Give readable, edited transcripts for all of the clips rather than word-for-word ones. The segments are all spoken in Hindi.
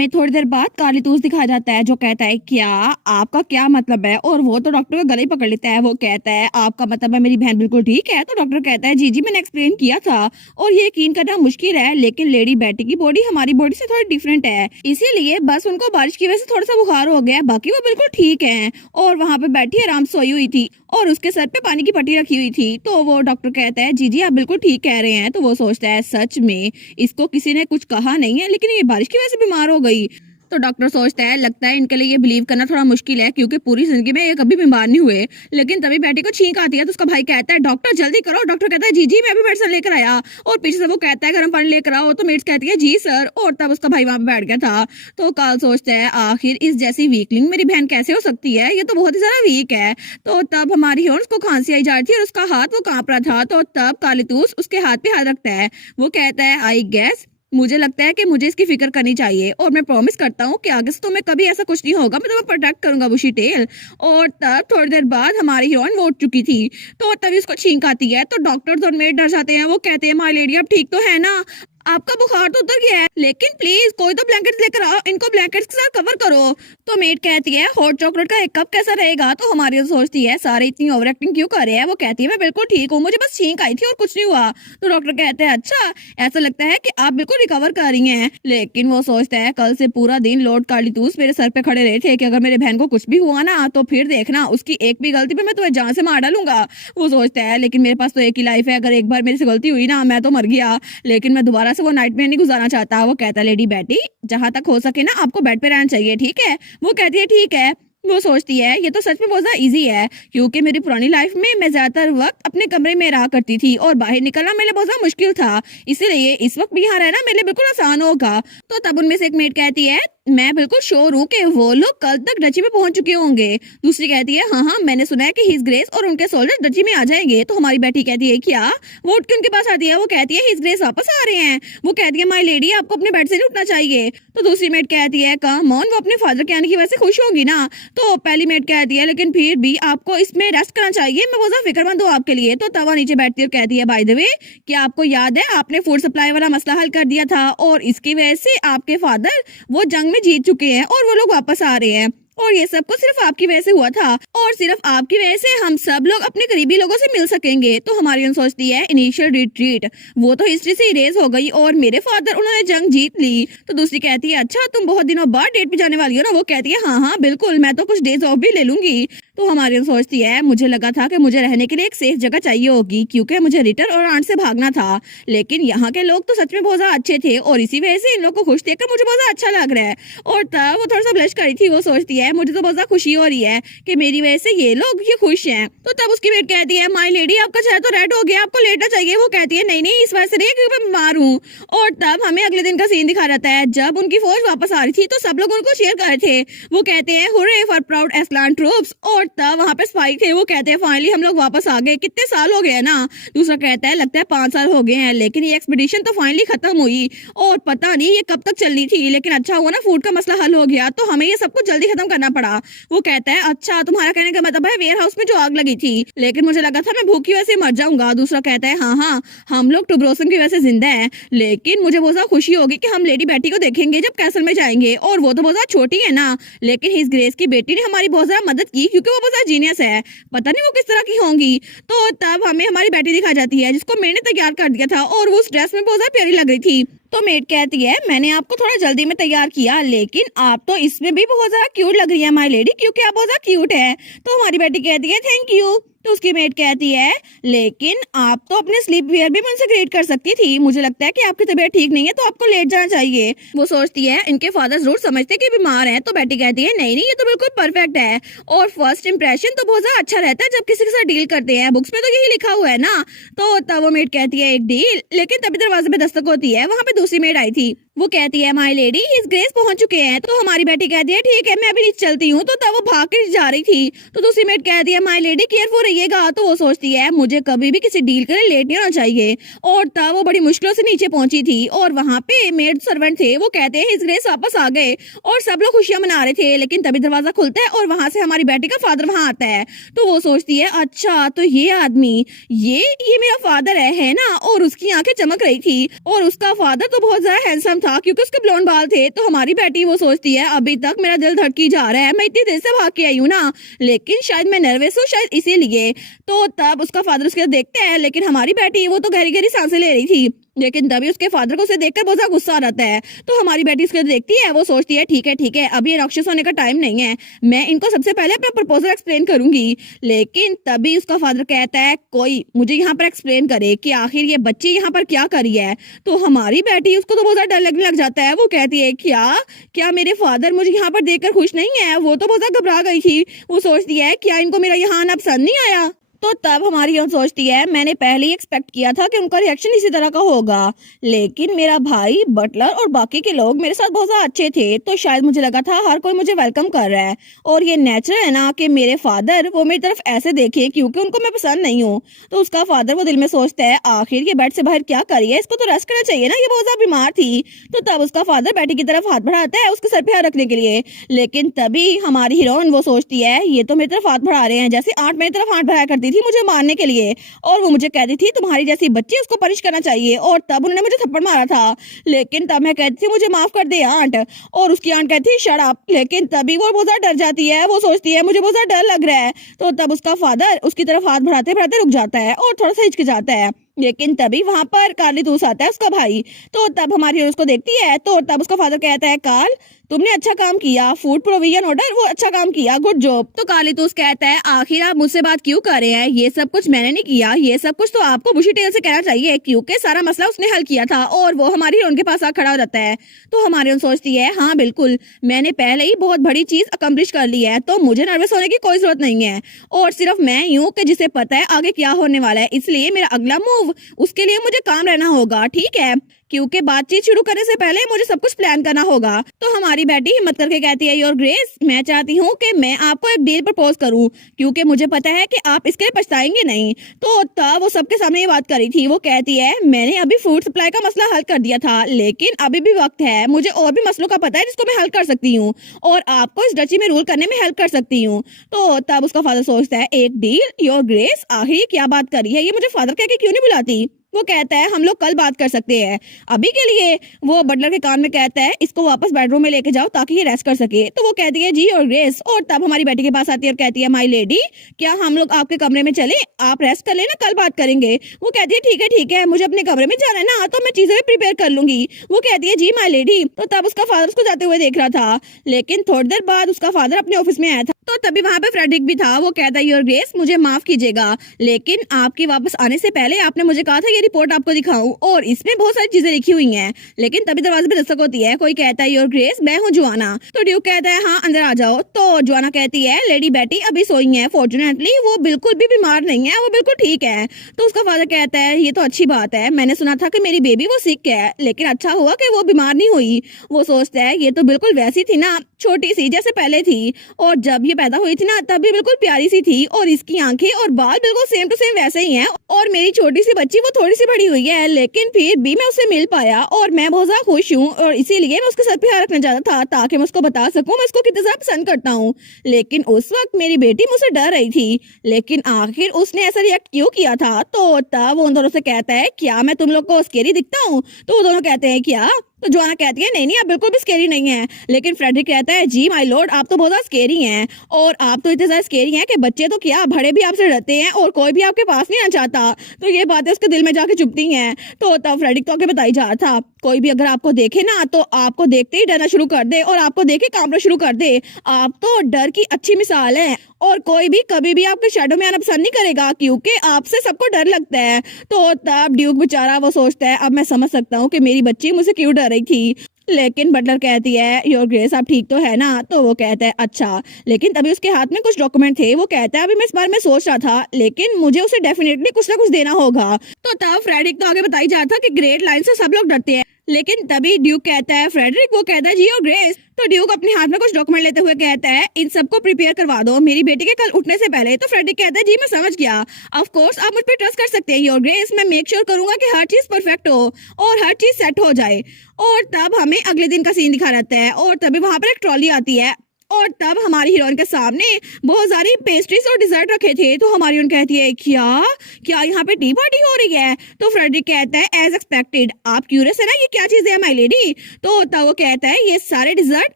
हमें थोड़ी देर बाद कालीतूस दिखाया जाता है जो कहता है क्या आपका क्या मतलब है, और वो तो डॉक्टर का गले ही पकड़ लेता है। वो कहता है आपका मतलब है मेरी बहन बिल्कुल ठीक है। तो डॉक्टर कहता है जी जी मैंने एक्सप्लेन किया था और ये यकीन करना मुश्किल है, लेकिन लेडी बैटी की बॉडी हमारी बॉडी से थोड़ी डिफरेंट है, इसीलिए बस उनको बारिश की वजह से थोड़ा सा बुखार हो गया, बाकी वो बिल्कुल ठीक है। और वहाँ पे बैठी आराम से सोई हुई थी और उसके सर पे पानी की पट्टी रखी हुई थी। तो वो डॉक्टर कहता है जी जी आप बिल्कुल ठीक कह रहे हैं। तो वो सोचता है सच में इसको किसी ने कुछ कहा नहीं है, लेकिन ये बारिश की वजह से बीमार हो गई। तो डॉक्टर सोचता है लगता है इनके लिए ये बिलीव करना थोड़ा मुश्किल है, क्योंकि पूरी जिंदगी में ये कभी बीमार नहीं हुए। लेकिन तभी बेटी को छींक आती है तो उसका भाई कहता है डॉक्टर जल्दी करो। डॉक्टर कहता है जी जी मैं भी मेडिसिन लेकर आया, और पीछे से वो कहता है गर्म पानी लेकर आओ। तो मेड्स कहती है जी सर, और तब उसका भाई वहां पे बैठ गया था। तो काल सोचता है आखिर इस जैसी वीकलिंग मेरी बहन कैसे हो सकती है, ये तो बहुत ही ज्यादा वीक है। तो तब हमारी हीरोइन को खांसी आई जा रही थी और उसका हाथ वो कांप रहा था। तो तब कालीतूस उसके हाथ पे हाथ रखता है। वो कहता है आई गेस मुझे लगता है कि मुझे इसकी फिक्र करनी चाहिए, और मैं प्रॉमिस करता हूँ कि आगे से तो मैं कभी ऐसा कुछ नहीं होगा, मैं तुम्हें प्रोटेक्ट करूंगा बुशी टेल। और तब थोड़ी देर बाद हमारी हीरोइन वो उठ चुकी थी। तो तभी उसको छींक आती है। तो डॉक्टर्स और मेड डर जाते हैं। वो कहते हैं माय लेडी अब ठीक तो है ना, आपका बुखार तो उतर गया है, लेकिन प्लीज कोई तो ब्लैंकेट लेकर आओ, इनको ब्लैंकेट के साथ कवर करो। तो मेड कहती है हॉट चॉकलेट का एक कप कैसा रहेगा। तो हमारी सोचती है सारे इतनी ओवर एक्टिंग क्यों कर रहे हैं। वो कहती है मैं बिल्कुल ठीक हूँ, मुझे बस छींक आई थी और कुछ नहीं हुआ। तो डॉक्टर कहते हैं अच्छा ऐसा लगता है कि आप बिल्कुल रिकवर कर रही हैं। लेकिन वो सोचता है कल से पूरा दिन लॉर्ड कालीतूस मेरे सर पे खड़े रहे थे कि अगर मेरे बहन को कुछ भी हुआ ना तो फिर देखना उसकी एक भी गलती पे मैं तुम्हें जान से मार डालूंगा। वो सोचता है लेकिन मेरे पास तो एक ही लाइफ है, अगर एक बार मेरे से गलती हुई ना मैं तो मर गया, लेकिन मैं दोबारा से वो नाइटमेयर नहीं गुजारना चाहता। वो कहता है लेडी बैटी जहां तक हो सके ना आपको बेड पे रहना चाहिए, ठीक है। वो कहती है ठीक है। वो सोचती है ये तो सच में बहुत ज्यादा इजी है, क्योंकि मेरी पुरानी लाइफ में मैं ज्यादातर वक्त अपने कमरे में रहा करती थी और बाहर निकलना मेरे लिए बहुत ज्यादा मुश्किल था, इसीलिए इस वक्त भी यहाँ रहना मेरे लिए बिल्कुल आसान होगा। तो तब उनमें से एक मेड कहती है मैं बिल्कुल श्योर हूँ कि वो लोग कल तक डची में पहुंच चुके होंगे। दूसरी कहती है हाँ हाँ मैंने सुना है कि हिज ग्रेस और उनके सोल्जर्स डची में आ जाएंगे। तो हमारी बेटी कहती है क्या। वो उठ के उनके पास आती है। वो कहती है हिज ग्रेस वापस आ रहे हैं। वो कहती है माय लेडी आपको अपने बेड से नहीं उठना चाहिए। तो दूसरी मेड कहती है कम ऑन, वो अपने फादर के आने की वजह से खुश होगी ना। तो पहली मेड कहती है लेकिन फिर भी आपको इसमें रेस्ट करना चाहिए, मैं बहुत फिक्रमंद हूँ आपके लिए। तो तवा नीचे बैठती है और कहती है बाय द वे क्या आपको याद है आपने फूड सप्लाई वाला मसला हल कर दिया था, और इसकी वजह से आपके फादर वो जंग में जीत चुके हैं और वो लोग वापस आ रहे हैं, और ये सब कुछ सिर्फ आपकी वजह से हुआ था, और सिर्फ आपकी वजह से हम सब लोग अपने करीबी लोगों से मिल सकेंगे। तो हमारी उन सोचती है इनिशियल रिट्रीट वो तो हिस्ट्री से इरेज हो गई और मेरे फादर उन्होंने जंग जीत ली। तो दूसरी कहती है अच्छा तुम बहुत दिनों बाद डेट पे जाने वाली हो ना। वो कहती है हाँ बिल्कुल मैं तो कुछ डेज ऑफ भी ले लूंगी। तो हमारी उन सोचती है मुझे लगा था कि मुझे रहने के लिए एक सेफ जगह चाहिए होगी, क्योंकि मुझे रिटर और आंट से भागना था, लेकिन यहाँ के लोग तो सच में बहुत ज्यादा अच्छे थे और इसी वजह से इन लोग को खुश देखकर मुझे बहुत ज्यादा अच्छा लग रहा है। और तब वो थोड़ा सा ब्लश करी थी। वो सोचती है मुझे तो बहुत ज्यादा खुशी हो रही है कि मेरी वजह से ये लोग ये खुश हैं। तो तब उसकी बेट कहती है माय लेडी आपका चेहरा तो रेड हो गया, आपको लेटना चाहिए। वो कहती है नहीं नहीं इस वजह से नहीं क्योंकि मैं बीमार हूँ। और तब हमें अगले दिन का सीन दिखा जाता है जब उनकी फौज वापस आ रही थी तो सब लोग उनको शेयर कर रहे थे। वो कहते हैं हुर्रे फॉर प्राउड एस्लान ट्रूप्स, और तब वहाँ पे स्पाइक थे। वो कहते हैं फाइनली हम लोग वापस आ गए, कितने साल हो गए ना। दूसरा कहता है लगता है 5 साल हो गए हैं, लेकिन ये एक्सपीडिशन तो फाइनली खत्म हुई और पता नहीं ये कब तक चलनी थी, लेकिन अच्छा हुआ ना फूड का मसला हल हो गया, तो हमें ये सब कुछ जल्दी खत्म करना पड़ा। वो कहता है अच्छा तुम्हारा कहने का मतलब है वेयर हाउस में जो आग लगी थी, लेकिन मुझे लगा था मैं भूखी वजह से मर जाऊंगा। दूसरा कहता है हाँ हम लोग टुब्रोसम की वजह से जिंदा हैं, लेकिन मुझे बहुत खुशी होगी कि हम लेडी बैटी को देखेंगे जब कैसल में जाएंगे, और वो तो बहुत छोटी है ना, लेकिन हिज ग्रेस की बेटी ने हमारी बहुत ज्यादा मदद की क्योंकि वो बहुत ज्यादा जीनियस है, पता नहीं वो किस तरह की होंगी। तो तब हमें हमारी बेटी दिखा जाती है जिसको मैंने तैयार कर दिया था और वो उस ड्रेस में बहुत ज्यादा प्यारी लग रही थी। तो मेड कहती है मैंने आपको थोड़ा जल्दी में तैयार किया, लेकिन आप तो इसमें भी बहुत ज्यादा क्यूट लग रही है माय लेडी, क्योंकि आप बहुत ज्यादा क्यूट है। तो हमारी बेटी कहती है थैंक यू। तो उसकी मेड कहती है लेकिन आप तो अपने स्लीप वेयर भी मुझसे क्रिएट कर सकती थी, मुझे लगता है कि आपकी तबीयत ठीक नहीं है तो आपको लेट जाना चाहिए। वो सोचती है इनके फादर जरूर समझते कि बीमार है। तो बेटी कहती है नहीं ये तो बिल्कुल परफेक्ट है, और फर्स्ट इंप्रेशन तो बहुत ज्यादा अच्छा रहता है जब किसी के साथ डील करते हैं, बुक्स में तो यही लिखा हुआ है ना। तो तब वो मेड कहती है एक डील, लेकिन तभी दरवाजे पे दस्तक होती है। वहाँ पे दूसरी मेड आई थी। वो कहती है माय लेडी हिज ग्रेस पहुंच चुके हैं। तो हमारी बेटी कहती है ठीक है मैं अभी नीचे चलती हूँ। तो तब वो भाग के जा रही थी। तो दूसरी मेड कहती है माय लेडी केयर फॉर रहिएगा। तो वो सोचती है मुझे कभी भी किसी डील के लिए लेट नहीं होना चाहिए। और तब वो बड़ी मुश्किलों से नीचे पहुंची थी और वहाँ पे मेड सर्वेंट थे, वो कहते हैं हिज ग्रेस वापस आ गए और सब लोग खुशियां मना रहे थे। लेकिन तभी दरवाजा खुलता है और वहां से हमारी बेटी का फादर वहां आता है। तो वो सोचती है अच्छा तो ये आदमी ये मेरा फादर है ना। और उसकी आंखें चमक रही थी और उसका फादर तो बहुत ज्यादा हैंडसम था क्योंकि उसके ब्लॉन्ड बाल थे। तो हमारी बेटी वो सोचती है अभी तक मेरा दिल धड़की जा रहा है, मैं इतनी देर से भाग के आई हूँ ना, लेकिन शायद मैं नर्वस हूँ, शायद इसीलिए। तो तब उसका फादर उसके देखते हैं, लेकिन हमारी बेटी वो तो गहरी गहरी सांसें ले रही थी। लेकिन तभी उसके फादर को उसे देखकर बहुत ज्यादा गुस्सा आ जाता है। तो हमारी बेटी उसके देखती है, वो सोचती है ठीक है अभी ये राक्षस होने का टाइम नहीं है, मैं इनको सबसे पहले अपना प्रपोजल एक्सप्लेन करूंगी। लेकिन तभी उसका फादर कहता है कोई मुझे यहाँ पर एक्सप्लेन करे कि आखिर ये बच्ची यहाँ पर क्या करी है। तो हमारी बेटी उसको तो बहुत ज्यादा डर लगने लग जाता है। वो कहती है क्या क्या मेरे फादर मुझे यहाँ पर देखकर खुश नहीं है। वो तो बहुत ज्यादा घबरा गई थी। वो सोचती है क्या इनको मेरा यहाँ आना पसंद नहीं आया। तो तब हमारी हीरोइन सोचती है मैंने पहले ही एक्सपेक्ट किया था कि उनका रिएक्शन इसी तरह का होगा, लेकिन मेरा भाई बटलर और बाकी के लोग मेरे साथ बहुत ज्यादा अच्छे थे, तो शायद मुझे लगा था हर कोई मुझे वेलकम कर रहा है और ये नेचुरल है ना कि मेरे फादर वो मेरी तरफ ऐसे देखे क्योंकि उनको मैं पसंद नहीं हूँ। तो उसका फादर वो दिल में सोचता है आखिर ये बेड से बाहर क्या करी है, इसको तो रेस्ट करना चाहिए ना, ये बहुत ज्यादा बीमार थी। तो तब उसका फादर बेटी की तरफ हाथ बढ़ाता है उसके सर पे हाथ रखने के लिए। लेकिन तभी हमारी हीरोइन वो सोचती है ये तो मेरी तरफ हाथ बढ़ा रहे हैं जैसे आंट मेरी तरफ हाथ बढ़ाया करती थी मुझे मारने के लिए, और वो मुझे कहती थी तुम्हारी जैसी बच्ची उसको पनिश करना चाहिए, और तब उन्होंने मुझे थप्पड़ मारा था। लेकिन तब मैं कहती थी मुझे माफ कर दे आंट, और उसकी आंट कहती शट अप। लेकिन तभी वो बहुत ज्यादा डर जाती है, वो सोचती है मुझे बहुत ज्यादा डर लग रहा है। तो तब उसका फादर उसकी तरफ हाथ बढ़ाते बढ़ाते रुक जाता है और थोड़ा सा हिचकिचाता है। लेकिन तभी वहां पर कार्लितोस आता है उसका भाई। तो तब हमारी उसको देखती है, तो तब उसका फादर कहता है कार्ल तुमने अच्छा काम किया, फूड प्रोविजन ऑर्डर वो अच्छा काम किया, गुड जॉब। तो कार्लितोस कहता है आखिर आप मुझसे बात क्यों कर रहे हैं, ये सब कुछ मैंने नहीं किया, ये सब कुछ तो आपको बुशी टेल से कहना चाहिए क्योंकि सारा मसला उसने हल किया था। और वो हमारी उनके पास आ खड़ा हो जाता है। तो हमारी सोचती है हाँ बिल्कुल मैंने पहले ही बहुत बड़ी चीज अकम्प्लिश कर ली है, तो मुझे नर्वस होने की कोई जरूरत नहीं है, और सिर्फ मैं ही हूँ कि जिसे पता है आगे क्या होने वाला है, इसलिए मेरा अगला मूव उसके लिए मुझे काम रहना होगा, ठीक है, क्योंकि बातचीत शुरू करने से पहले मुझे सब कुछ प्लान करना होगा। तो हमारी बेटी हिम्मत करके कहती है योर ग्रेस मैं चाहती हूँ कि मैं आपको एक डील प्रपोज करूँ क्योंकि मुझे पता है कि आप इसके लिए पछताएंगे नहीं। तो तब वो सबके सामने ये बात करी थी। वो कहती है मैंने अभी फूड सप्लाई का मसला हल कर दिया था, लेकिन अभी भी वक्त है, मुझे और भी मसलों का पता है जिसको मैं हल कर सकती हूँ और आपको इस डची में रूल करने में हेल्प कर सकती हूँ। तो तब उसका फादर सोचता है एक डील, योर ग्रेस आखिर क्या बात करी है, ये मुझे फादर कह के क्यों नहीं बुलाती। वो कहता है हम लोग कल बात कर सकते हैं, अभी के लिए वो बटलर के कान में कहता है इसको वापस बेडरूम में लेके जाओ ताकि ये रेस्ट कर सके। तो वो कहती है जी और ग्रेस, और तब हमारी बेटी के पास आती है और कहती है माय लेडी क्या हम लोग आपके कमरे में चले, आप रेस्ट कर लेना कल बात करेंगे। वो कहती है ठीक है मुझे अपने कमरे में जाना है ना, तो मैं चीजें भी प्रिपेयर कर लूंगी। वो कहती है जी माय लेडी। तो तब उसका फादर उसको जाते हुए देख रहा था, लेकिन थोड़ी देर बाद उसका फादर अपने ऑफिस में आया था। तो तभी वहां पे फ्रेडरिक भी था। वो कहता है योर ग्रेस मुझे माफ कीजिएगा, लेकिन आपके वापस आने से पहले आपने मुझे कहा था ये रिपोर्ट आपको दिखाऊं और इसमें बहुत सारी चीजें लिखी हुई हैं। लेकिन तभी दरवाजे पे दस्तक होती है, कोई कहता है योर ग्रेस मैं हूँ जुआना। तो ड्यूक कहता है हाँ अंदर आ जाओ। तो जुआना कहती है लेडी बेटी अभी सोई है, फॉर्चुनेटली वो बिल्कुल भी बीमार नहीं है, वो बिल्कुल ठीक है। तो उसका फादर कहता है ये तो अच्छी बात है, मैंने सुना था कि मेरी बेबी वो सिक है, लेकिन अच्छा हुआ कि वो बीमार नहीं हुई। वो सोचता है ये तो बिल्कुल वैसी थी ना, छोटी सी जैसे पहले थी, और जब ये पैदा हुई थी ना तब भी बिल्कुल प्यारी सी थी, और इसकी आंखें और बाल बिल्कुल सेम टू सेम वैसे ही हैं, और मेरी छोटी सी बच्ची वो थोड़ी सी बड़ी हुई है, लेकिन फिर भी मैं उससे मिल पाया और मैं बहुत ज्यादा खुश हूँ, और इसीलिए मैं उसके सर पे हाथ रखना चाहता था ताकि मैं उसको बता सकूं मैं उसको कितना ज्यादा पसंद करता हूँ। लेकिन उस वक्त मेरी बेटी मुझसे डर रही थी, लेकिन आखिर उसने ऐसा रिएक्ट क्यों किया था। तो तब वो उन दोनों से कहता है क्या मैं तुम लोग को स्केरी दिखता हूँ। तो वो दोनों कहते हैं क्या। तो जोआना कहती है नहीं आप बिल्कुल भी स्केरी नहीं है। लेकिन फ्रेडरिक कहता है जी माय लॉर्ड आप तो बहुत ज्यादा स्केरी हैं, और आप तो इतने ज्यादा स्केरी हैं कि बच्चे तो क्या बड़े भी आपसे डरते हैं और कोई भी आपके पास नहीं आना चाहता। तो ये बातें उसके दिल में जाके चुभती हैं। तो तब फ्रेडरिक तो आगे बताई जा रहा था कोई भी अगर आपको देखे ना तो आपको देखते ही डरना शुरू कर दे और आपको देखे कांपना शुरू कर दे, आप तो डर की अच्छी मिसाल है, और कोई भी कभी भी आपके शैडो में आना पसंद नहीं करेगा क्योंकि आपसे सबको डर लगता है। तो तब ड्यूक बेचारा वो सोचता है अब मैं समझ सकता हूँ कि मेरी बच्ची मुझसे क्यों डर रही थी। लेकिन बटलर कहती है योर ग्रेस आप ठीक तो है ना। तो वो कहता है अच्छा, लेकिन तभी उसके हाथ में कुछ डॉक्यूमेंट थे। वो कहता है अभी मैं इस बारे में सोच रहा था, लेकिन मुझे उसे डेफिनेटली कुछ ना कुछ देना होगा। तो तब फ्रेडरिक तो आगे बताई जाता था कि ग्रेट लाइन से सब लोग डरते हैं, लेकिन तभी ड्यूक कहता है फ्रेडरिक, वो कहता है जी और ग्रेस। तो ड्यूक अपने हाथ में कुछ डॉक्यूमेंट लेते हुए कहता है इन सबको प्रिपेयर करवा दो मेरी बेटी के कल उठने से पहले। तो फ्रेडरिक कहता है जी मैं समझ गया, ऑफ कोर्स आप मुझ पर ट्रस्ट कर सकते हैं योर ग्रेस, मैं मेक श्योर करूंगा कि हर चीज परफेक्ट हो और हर चीज सेट हो जाए। और तब हमें अगले दिन का सीन दिखा रहता है और तभी वहां पर एक ट्रॉली आती है और तब हमारी हीरोइन के सामने बहुत सारी पेस्ट्रीज और डिजर्ट रखे थे। तो हमारी हीरोइन कहती है क्या क्या यहाँ पे टी पार्टी हो रही है? तो फ्रेडरिक कहता है एज एक्सपेक्टेड, आप क्यूरियस है ना ये क्या चीज है माय लेडी? तो तब वो कहता है ये सारे डिजर्ट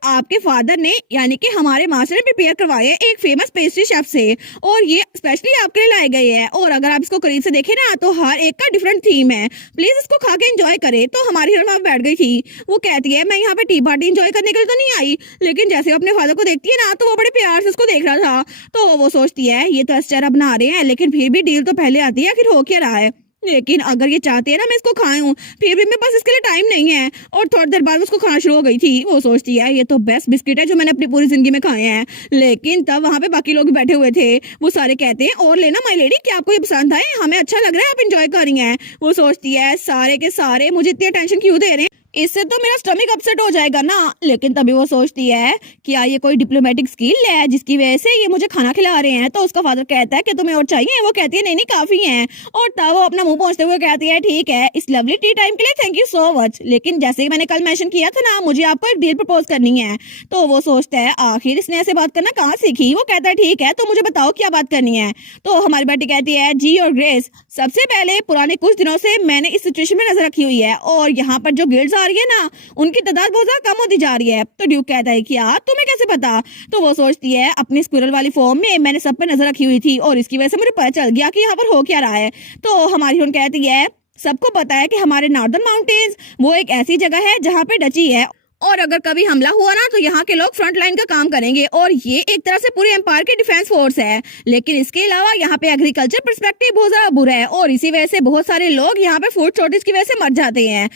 आपके फादर ने यानी कि हमारे मास्टर ने प्रिपेयर करवाए एक फेमस पेस्ट्री शेफ से और ये स्पेशली आपके लिए लाए गए हैं। और अगर आप इसको करीब से देखें ना तो हर एक का डिफरेंट थीम है, प्लीज इसको खा के एंजॉय करे। तो हमारी हीरोइन वहां बैठ गई थी, वो कहती है मैं यहाँ पे टी पार्टी एंजॉय करने के लिए तो नहीं आई, लेकिन जैसे अपने फादर को देखती है ना तो वो बड़े प्यार से उसको देख रहा था। तो वो सोचती है ये तो अस्चारा बना रहे हैं लेकिन फिर भी डील तो पहले आती है, आखिर हो क्या रहा है। लेकिन अगर ये चाहते हैं ना मैं इसको खाऊं फिर भी मेरे पास इसके लिए टाइम नहीं है। और थोड़ी देर बाद उसको खाना शुरू हो गई थी। वो सोचती है ये तो बेस्ट बिस्किट है जो मैंने अपनी पूरी जिंदगी में खाए हैं। लेकिन तब वहां पे बाकी लोग भी बैठे हुए थे, वो सारे कहते हैं और लेना माय लेडी, क्या आपको ये पसंद आए? हमें अच्छा लग रहा है, आप इंजॉय कर रही हैं। वो सोचती है सारे के सारे मुझे इतनी टेंशन क्यों दे रहे हैं, इससे तो मेरा स्टमक अपसेट हो जाएगा ना। लेकिन तभी वो सोचती है क्या ये कोई डिप्लोमेटिक स्किल है जिसकी वजह से ये मुझे खाना खिला रहे हैं। तो उसका फादर कहता है कि तुम्हें और चाहिए? वो कहती है नहीं नहीं काफी है। और तब वो अपना मुंह पहुंचते हुए कहती है ठीक है इस लवली टी टाइम के लिए थैंक यू सो मच, लेकिन जैसे ही मैंने कल मेंशन किया था ना मुझे आपको एक डील प्रपोज करनी है। तो वो सोचता है आखिर इसने ऐसे बात करना कहाँ सीखी। वो कहता है ठीक है तो मुझे बताओ क्या बात करनी है। तो हमारी बेटी कहती है जी और ग्रेस, सबसे पहले पुराने कुछ दिनों से मैंने इस सिचुएशन में नजर रखी हुई है और यहाँ पर जो गिल्ड्स आ रही है ना उनकी तादाद बहुत ज्यादा कम होती जा रही है। तो ड्यूक कहता है क्या तुम्हें कैसे पता? तो वो सोचती है अपनी स्क्विरल वाली फॉर्म में मैंने सब पे नजर रखी हुई थी और इसकी वजह से मुझे पता चल गया कि यहाँ पर हो क्या रहा है। तो हमारी हीरोइन कहती है सबको पता है कि हमारे नॉर्दर्न माउंटेन्स वो एक ऐसी जगह है जहाँ पे डची है और अगर कभी हमला हुआ ना तो यहाँ के लोग फ्रंट लाइन का काम करेंगे और ये एक तरह से पूरे एम्पायर की डिफेंस फोर्स है। लेकिन इसके अलावा यहाँ पे एग्रीकल्चर पर्सपेक्टिव बहुत ज्यादा बुरा है और इसी वजह से बहुत सारे लोग यहाँ पे फूड शॉर्टेज की वजह से मर जाते हैं।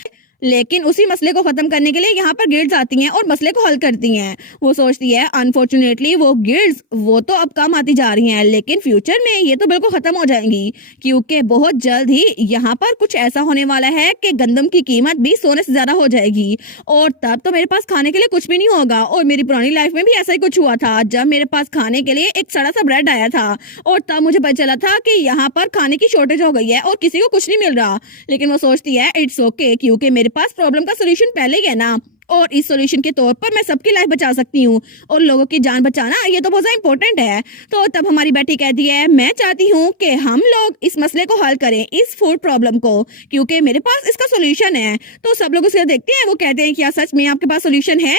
लेकिन उसी मसले को खत्म करने के लिए यहाँ पर गिल्ड्स आती हैं और मसले को हल करती हैं। वो सोचती है अनफॉर्चुनेटली वो गिल्ड्स वो तो अब कम आती जा रही हैं लेकिन फ्यूचर में ये तो बिल्कुल खत्म हो जाएंगी क्योंकि बहुत जल्द ही यहाँ पर कुछ ऐसा होने वाला है कि गंदम की कीमत भी सोने से ज्यादा हो जाएगी और तब तो मेरे पास खाने के लिए कुछ भी नहीं होगा। और मेरी पुरानी लाइफ में भी ऐसा ही कुछ हुआ था जब मेरे पास खाने के लिए एक सड़ा सा ब्रेड आया था और तब मुझे पता चला था कि यहाँ पर खाने की शॉर्टेज हो गई है और किसी को कुछ नहीं मिल रहा। लेकिन वो सोचती है इट्स ओके क्योंकि मेरे पास प्रॉब्लम का सोल्यूशन पहले ही है ना और इस सोल्यूशन के तौर पर मैं सबकी लाइफ बचा सकती हूँ और लोगों की जान बचाना ये तो बहुत ज्यादा इंपॉर्टेंट है। तो तब हमारी बेटी कहती है मैं चाहती हूँ कि हम लोग इस मसले को हल करें, इस फूड प्रॉब्लम को, क्योंकि मेरे पास इसका सोल्यूशन है। तो सब लोग उसे देखते हैं, वो कहते हैं क्या सच में आपके पास सोल्यूशन है?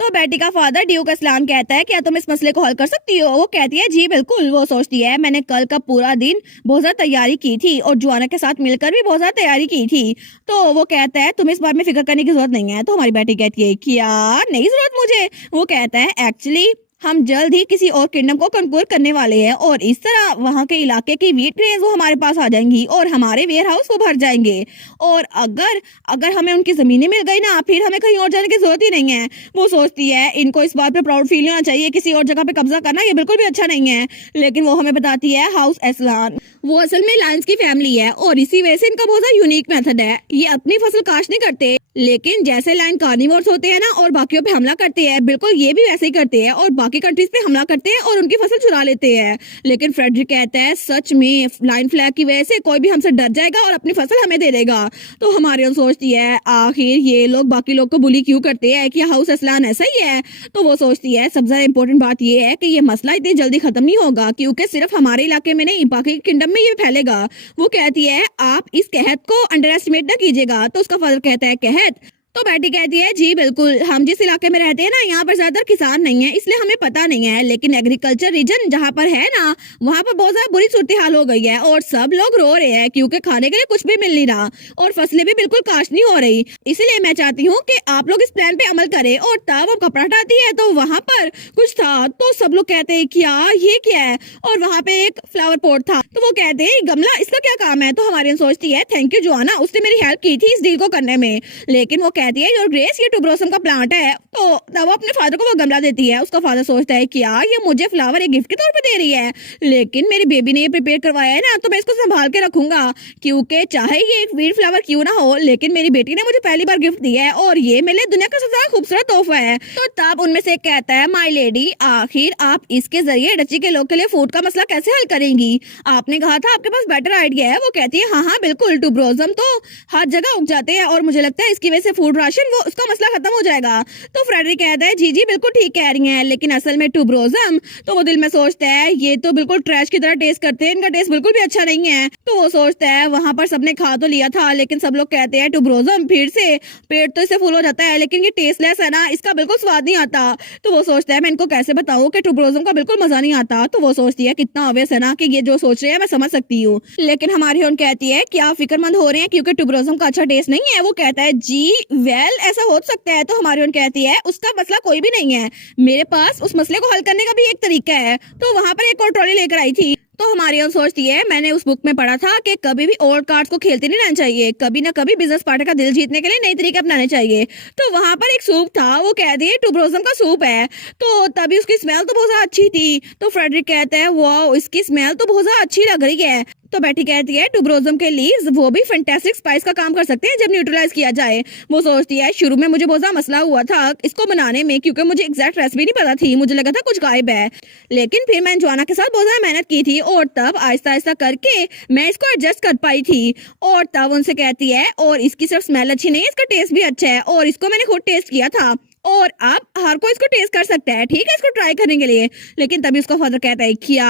तो बेटी का फादर ड्यूक इस्लाम कहता है क्या तुम इस मसले को हल कर सकती हो? वो कहती है जी बिल्कुल। वो सोचती है मैंने कल का पूरा दिन बहुत ज्यादा तैयारी की थी और जुआना के साथ मिलकर भी बहुत ज्यादा तैयारी की थी। तो वो कहता है तुम्हें इस बारे में फिक्र करने की जरूरत नहीं है। तो हमारी बेटी कहती है क्या नहीं जरूरत मुझे? वो कहता है एक्चुअली हम जल्द ही किसी और किंगडम को कंक्वर करने वाले हैं और इस तरह वहाँ के इलाके की वीट ग्रेन्स वो हमारे पास आ जाएंगी और हमारे वेयर हाउस वो भर जाएंगे और अगर अगर हमें उनकी जमीनें मिल गई ना फिर हमें कहीं और जाने की जरूरत ही नहीं है। वो सोचती है इनको इस बात पे प्राउड फील होना चाहिए, किसी और जगह पे कब्जा करना ये बिल्कुल भी अच्छा नहीं है। लेकिन वो हमें बताती है हाउस एस्लान वो असल में लायंस की फैमिली है और इसी वजह से इनका बहुत सा यूनिक मेथड है। ये अपनी फसल काश्त नहीं करते लेकिन जैसे लायन कार्निवोर्स होते हैं ना और बाकियों पे हमला करते हैं बिल्कुल ये भी वैसे ही करते हैं और बाकी कंट्रीज पे हमला करते हैं और उनकी फसल चुरा लेते हैं। लेकिन फ्रेडरिक कहता है सच में लायन फ्लैग की वजह से कोई भी हमसे डर जाएगा और अपनी फसल हमें दे देगा। तो हमारी ओर सोचती है आखिर ये लोग बाकी लोग को बुली क्यों करते हैं, कि हाउस एस्लान ऐसा ही है? तो वो सोचती है सबसे ज्यादा इंपॉर्टेंट बात ये है कि ये मसला इतनी जल्दी खत्म नहीं होगा क्योंकि सिर्फ हमारे इलाके में नहीं बाकी किंगडम में ये फैलेगा। वो कहती है आप इस कहत को अंडर एस्टिमेट न कीजिएगा। तो उसका फादर कहता है कहत? तो बेटी कहती है जी बिल्कुल, हम जिस इलाके में रहते हैं ना यहाँ पर ज्यादातर किसान नहीं है इसलिए हमें पता नहीं है, लेकिन एग्रीकल्चर रीजन जहाँ पर है ना वहाँ पर बहुत ज्यादा बुरी सूरत हाल हो गई है और सब लोग रो रहे हैं क्योंकि खाने के लिए कुछ भी मिल नहीं रहा और फसलें भी बिल्कुल काश्त नहीं हो रही। इसलिए मैं चाहती हूँ कि आप लोग इस प्लान पे अमल करें। और तब वो कपड़ा हटाती है तो वहाँ पर कुछ था तो सब लोग कहते हैं क्या ये क्या है, और वहाँ पे एक फ्लावर पॉट था। तो वो कहते हैं गमला इसका क्या काम है? तो हमारी सोचती है थैंक यू जोआना, उसने मेरी हेल्प की थी इस डील को करने में। लेकिन वो कहती है योर ग्रेस ये ट्यूबरोसम का प्लांट है। तो तब वो अपने फादर को वो गमला देती है। उसका फादर सोचता है क्या ये मुझे फ्लावर एक गिफ्ट के तौर पे दे रही है, लेकिन मेरी बेबी ने ये प्रिपेयर करवाया है ना, तो मैं इसको संभाल के रखूंगा, क्योंकि चाहे ये एक वीड फ्लावर क्यों ना हो, लेकिन मेरी बेटी ने मुझे पहली बार गिफ्ट दिया है और ये मेरे लिए दुनिया का सबसे ज्यादा खूबसूरत तोहफा है। तो तब उनमें से एक कहता है माय लेडी, आखिर आप इसके जरिए डची के लोग के लिए फूड का मसला कैसे हल करेंगी? आपने कहा था आपके पास बेटर आइडिया है। वो कहती है हाँ हाँ बिल्कुल, ट्यूबरोसम तो हर जगह उग जाते हैं और मुझे लगता है इसकी वजह से फूड राशन वो उसका मसला खत्म हो जाएगा। तो फ्रेडरिक कहता है जी जी बिल्कुल ठीक कह रही हैं, लेकिन असल में ट्यूबरोसम, तो वो दिल में सोचता है ये तो बिल्कुल ट्रैश की तरह टेस्ट करते हैं, इनका टेस्ट बिल्कुल भी अच्छा नहीं है। तो वो सोचता है वहां पर सबने खा तो लिया था, लेकिन सब लोग कहते हैं ट्यूबरोसम फिर से पेट तो इससे फुल हो जाता है, लेकिन ये टेस्टलेस है ना, इसका बिल्कुल स्वाद नहीं आता। तो वो सोचता है मैं इनको कैसे बताऊं कि ट्यूबरोसम का बिल्कुल मजा नहीं आता। तो वो सोचती है कितना ऑब्वियस है ना कि ये जो सोच रहे हैं मैं समझ सकती हूँ, लेकिन हमारी उन कहती है क्या फिक्रमंद हो रहे हैं क्योंकि ट्यूबरोसम का अच्छा टेस्ट नहीं है? वो कहता है जी वेल ऐसा हो सकता है। तो हमारी उन कहती है उसका मसला कोई भी नहीं है, मेरे पास उस मसले को हल करने का भी एक तरीका है। तो वहां पर एक और ट्रॉली लेकर आई थी। तो हमारी ओर सोचती है मैंने उस बुक में पढ़ा था कि कभी भी ओल्ड कार्ड्स को खेलते नहीं रहना चाहिए, कभी ना कभी बिजनेस पार्टनर का दिल जीतने के लिए नए तरीके अपनाने चाहिए। तो वहां पर एक सूप था, वो कह दिए ट्यूबरोसम का सूप है। तो तभी उसकी स्मेल तो बहुत ज्यादा अच्छी थी। तो फ्रेडरिक कहता है वाओ इसकी स्मेल तो बहुत ज्यादा अच्छी लग रही है। तो बेटी कहती है ट्यूबरोसम के लीव्स वो भी फैंटास्टिक स्पाइस का काम कर सकते हैं जब न्यूट्रलाइज किया जाए। वो सोचती है शुरू में मुझे बहुत ज्यादा मसला हुआ था इसको बनाने में, क्योंकि मुझे एग्जैक्ट रेसिपी नहीं पता थी, मुझे लगा था कुछ गायब है, लेकिन फिर मैंने जोआना के साथ बहुत ज्यादा मेहनत की थी और तब आहिस्ता आहिस्ता करके मैं इसको एडजस्ट कर पाई थी। और तब उनसे कहती है और इसकी सिर्फ स्मेल अच्छी नहीं है, इसका टेस्ट भी अच्छा है और इसको मैंने खुद टेस्ट किया था और अब हर कोई इसको टेस्ट कर सकता है, ठीक है, इसको ट्राई करने के लिए। लेकिन तभी उसका फादर कहता है क्या?